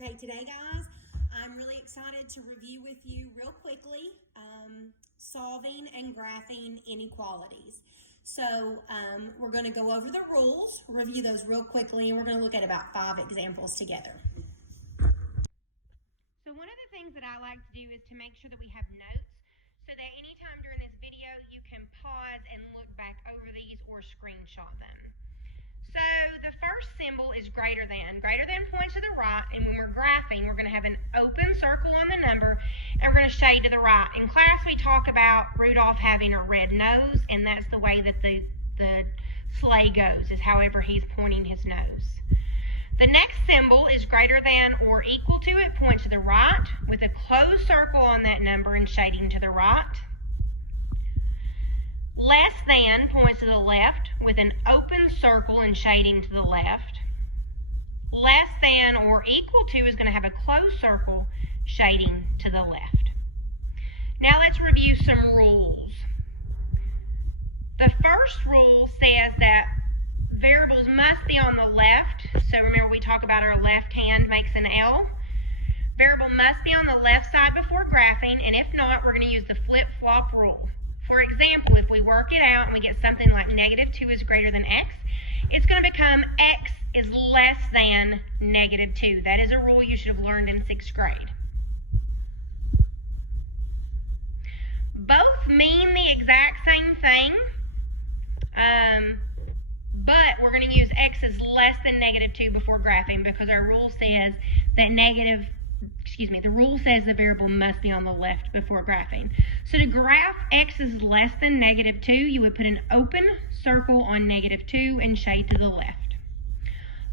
Okay, today, guys, I'm really excited to review with you real quickly solving and graphing inequalities. So we're going to go over the rules, review those real quickly, and we're going to look at about 5 examples together. So one of the things that I like to do is to make sure that we have notes so that anytime during this video you can pause and look back over these or screenshot them. So the first symbol is greater than. Greater than points to the right, and when we're graphing, we're going to have an open circle on the number, and we're going to shade to the right. In class, we talk about Rudolph having a red nose, and that's the way that the sleigh goes, is however he's pointing his nose. The next symbol is greater than or equal to. It points to the right with a closed circle on that number and shading to the right. Less than points to the left with an open circle and shading to the left. Less than or equal to is going to have a closed circle shading to the left. Now let's review some rules. The first rule says that variables must be on the left. So remember, we talk about our left hand makes an L. Variable must be on the left side before graphing, and if not, we're going to use the flip-flop rule. For example, if we work it out and we get something like -2 is greater than x, it's going to become x is less than -2. That is a rule you should have learned in 6th grade. Both mean the exact same thing, but we're going to use x is less than -2 before graphing because our rule says that the rule says the variable must be on the left before graphing. So to graph x is less than -2, you would put an open circle on -2 and shade to the left.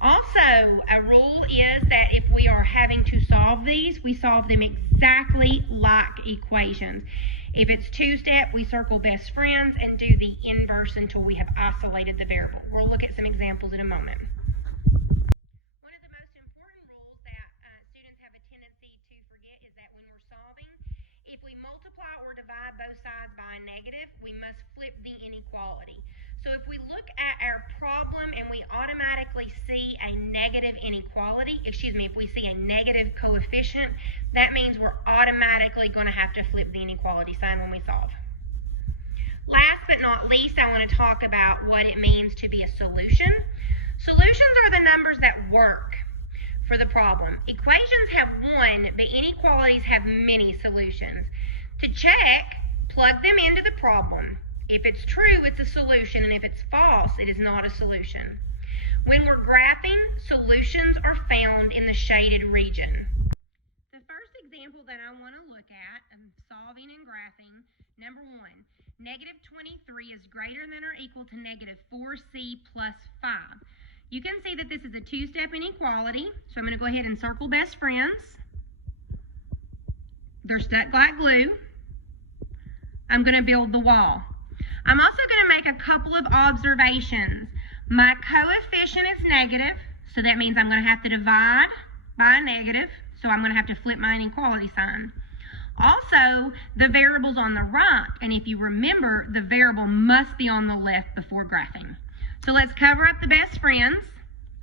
Also, a rule is that if we are having to solve these, we solve them exactly like equations. If it's 2-step, we circle best friends and do the inverse until we have isolated the variable. We'll look at some examples in a moment. Both sides by a negative, we must flip the inequality. So if we look at our problem and we automatically see a negative inequality, if we see a negative coefficient, that means we're automatically going to have to flip the inequality sign when we solve. Last but not least, I want to talk about what it means to be a solution. Solutions are the numbers that work for the problem. Equations have one, but inequalities have many solutions. To check, plug them into the problem. If it's true, it's a solution, and if it's false, it is not a solution. When we're graphing, solutions are found in the shaded region. The first example that I want to look at of solving and graphing, number 1, -23 is greater than or equal to -4c plus 5. You can see that this is a 2-step inequality, so I'm going to go ahead and circle best friends. They're stuck like glue. I'm going to build the wall. I'm also going to make a couple of observations. My coefficient is negative, so that means I'm going to have to divide by a negative, so I'm going to have to flip my inequality sign. Also, the variable's on the right, and if you remember, the variable must be on the left before graphing. So let's cover up the best friends.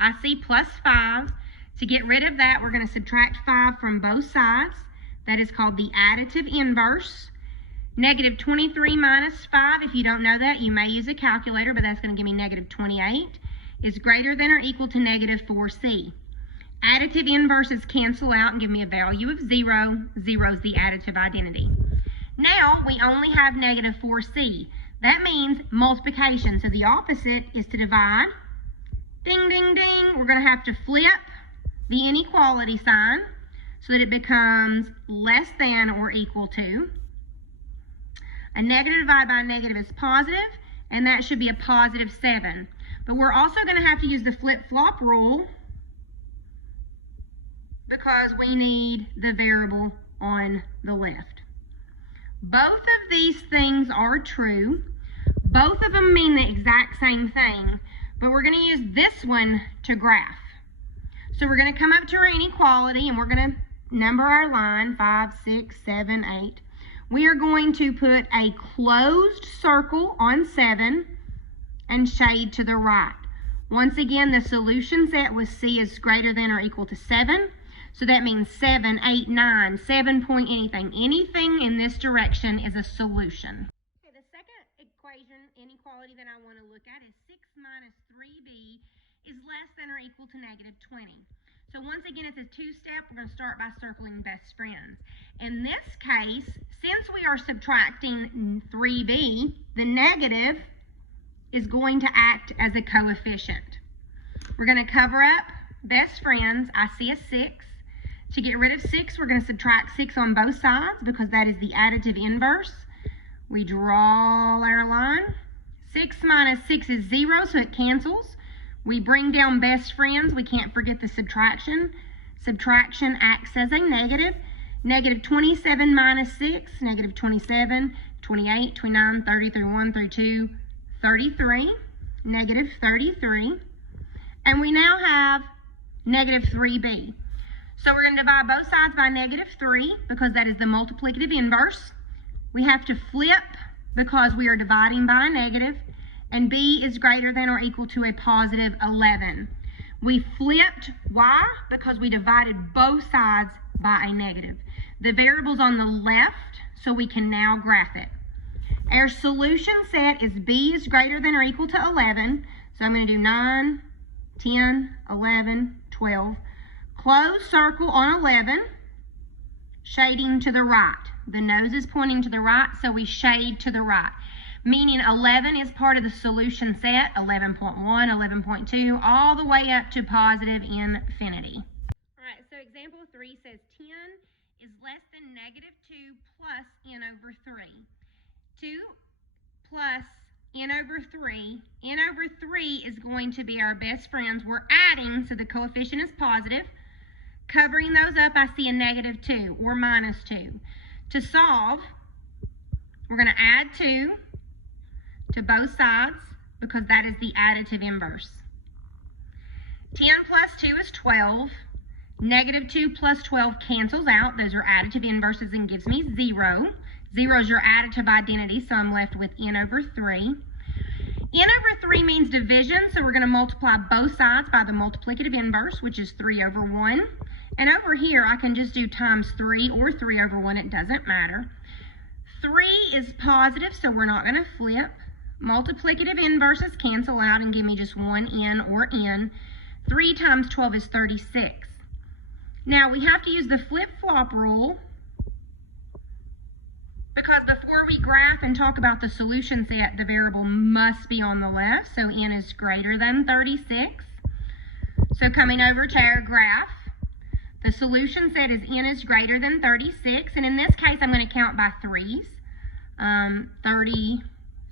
I see plus 5. To get rid of that, we're going to subtract 5 from both sides. That is called the additive inverse. -23 minus 5, if you don't know that, you may use a calculator, but that's going to give me -28, is greater than or equal to -4c. Additive inverses cancel out and give me a value of 0. 0 is the additive identity. Now we only have -4c. That means multiplication, so the opposite is to divide. Ding, ding, ding. We're going to have to flip the inequality sign so that it becomes less than or equal to. A negative divided by a negative is positive, and that should be a +7. But we're also going to have to use the flip-flop rule because we need the variable on the left. Both of these things are true. Both of them mean the exact same thing, but we're going to use this one to graph. So we're going to come up to our inequality, and we're going to number our line, 5, 6, 7, 8. We are going to put a closed circle on 7 and shade to the right. Once again, the solution set with C is greater than or equal to 7. So that means 7, 8, 9, 7 point anything. Anything in this direction is a solution. Okay, the second equation, inequality that I want to look at is 6 minus 3b is less than or equal to negative 20. So once again, it's a two-step. We're going to start by circling best friends. In this case, since we are subtracting 3b, the negative is going to act as a coefficient. We're going to cover up best friends. I see a 6. To get rid of 6, we're going to subtract 6 on both sides because that is the additive inverse. We draw our line. 6 minus 6 is 0, so it cancels. We bring down best friends. We can't forget the subtraction. Subtraction acts as a negative. Negative 27 minus 6, negative 27, 28, 29, 30, 31, 32, 33, negative 33. And we now have negative 3b. So we're going to divide both sides by negative 3 because that is the multiplicative inverse. We have to flip because we are dividing by a negative. And b is greater than or equal to a positive 11. We flipped y because we divided both sides by a negative. The variable's on the left, so we can now graph it. Our solution set is b is greater than or equal to 11. So I'm going to do 9, 10, 11, 12. Closed circle on 11, shading to the right. The nose is pointing to the right, so we shade to the right. Meaning 11 is part of the solution set, 11.1, 11.2, all the way up to positive infinity. All right, so example 3 says 10 is less than negative 2 plus n over 3. 2 plus n over 3. n over 3 is going to be our best friends. We're adding, so the coefficient is positive. Covering those up, I see a negative 2 or minus 2. To solve, we're going to add 2 to both sides because that is the additive inverse. 10 plus 2 is 12. Negative 2 plus 12 cancels out. Those are additive inverses and gives me 0. 0 is your additive identity, so I'm left with n over 3. n over 3 means division, so we're going to multiply both sides by the multiplicative inverse, which is 3 over 1. And over here, I can just do times 3 or 3 over 1. It doesn't matter. 3 is positive, so we're not going to flip. Multiplicative inverses cancel out and give me just 1n or n. 3 times 12 is 36. Now, we have to use the flip-flop rule because before we graph and talk about the solution set, the variable must be on the left, so n is greater than 36. So coming over to our graph, the solution set is n is greater than 36, and in this case, I'm going to count by 3s. 30,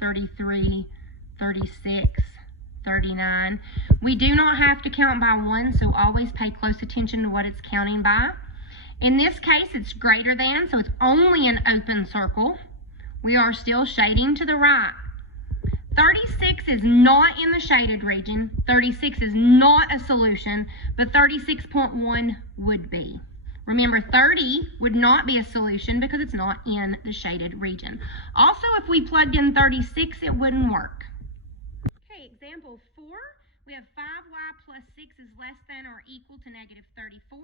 33, 36, 39. We do not have to count by 1, so always pay close attention to what it's counting by. In this case, it's greater than, so it's only an open circle. We are still shading to the right. 36 is not in the shaded region. 36 is not a solution, but 36.1 would be. Remember, 30 would not be a solution because it's not in the shaded region. Also, if we plugged in 36, it wouldn't work. Okay, example 4. We have 5y plus 6 is less than or equal to negative 34.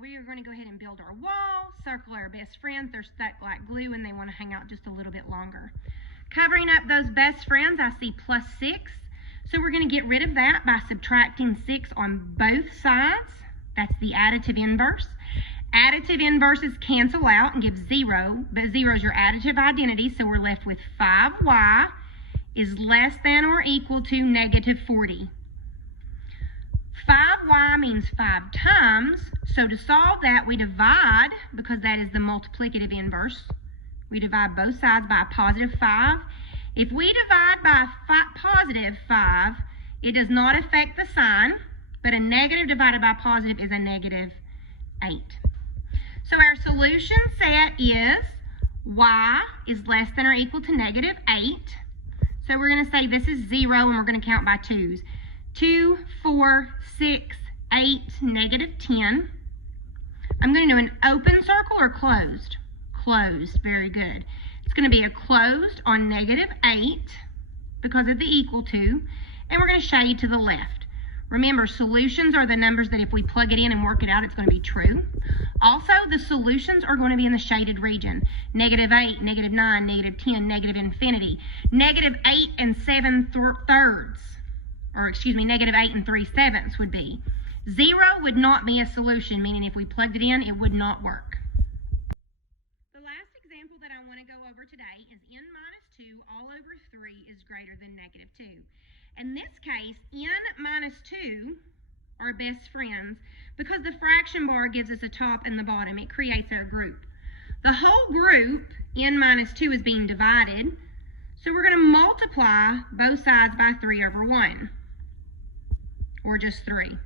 We are going to go ahead and build our wall, circle our best friends. They're stuck like glue and they want to hang out just a little bit longer. Covering up those best friends, I see plus 6. So we're going to get rid of that by subtracting 6 on both sides. That's the additive inverse. Additive inverses cancel out and give 0, but 0 is your additive identity, so we're left with 5y is less than or equal to negative 40. 5y means 5 times, so to solve that, we divide, because that is the multiplicative inverse. We divide both sides by a positive 5. If we divide by positive 5, it does not affect the sign, but a negative divided by positive is a negative 8. So our solution set is y is less than or equal to negative 8. So we're going to say this is 0 and we're going to count by 2s. 2, 4, 6, 8, negative 10. I'm going to do an open circle or closed? Closed, very good. It's going to be a closed on negative 8 because of the equal to, and we're going to shade to the left. Remember, solutions are the numbers that if we plug it in and work it out, it's going to be true. Also, the solutions are going to be in the shaded region. -8, -9, -10, -infinity. -8 and 7/3, or excuse me, -8 and 3/7 would be. 0 would not be a solution, meaning if we plugged it in, it would not work. The last example that I want to go over today is n minus 2 all over 3 is greater than -2. In this case, n minus 2 are best friends because the fraction bar gives us a top and the bottom. It creates our group. The whole group, n minus 2, is being divided, so we're going to multiply both sides by 3 over 1, or just 3.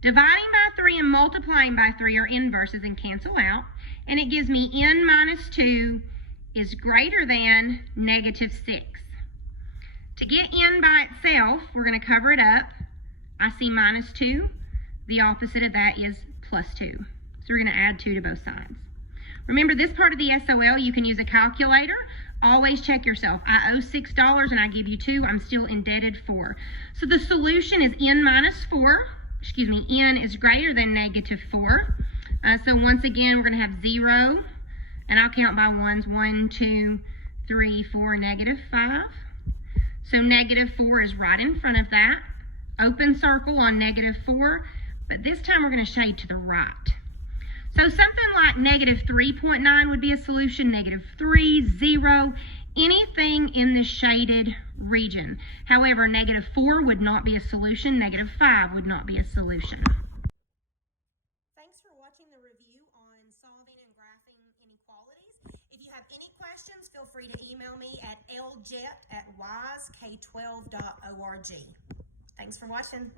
Dividing by 3 and multiplying by 3 are inverses and cancel out, and it gives me n minus 2 is greater than -6. To get n by itself, we're going to cover it up. I see -2. The opposite of that is +2. So we're going to add 2 to both sides. Remember, this part of the SOL, you can use a calculator. Always check yourself. I owe $6 and I give you 2. I'm still indebted 4. So the solution is n minus 4. N is greater than -4. So once again, we're going to have 0, and I'll count by ones. 1, 2, 3, 4, -5. So -4 is right in front of that. Open circle on -4, but this time we're going to shade to the right. So something like -3.9 would be a solution, -3, 0, anything in the shaded region. However, -4 would not be a solution, -5 would not be a solution. Thanks for watching the review on solving and graphing inequalities. If you have any questions, feel free to email me at ljet@wisek12.org. Thanks for watching.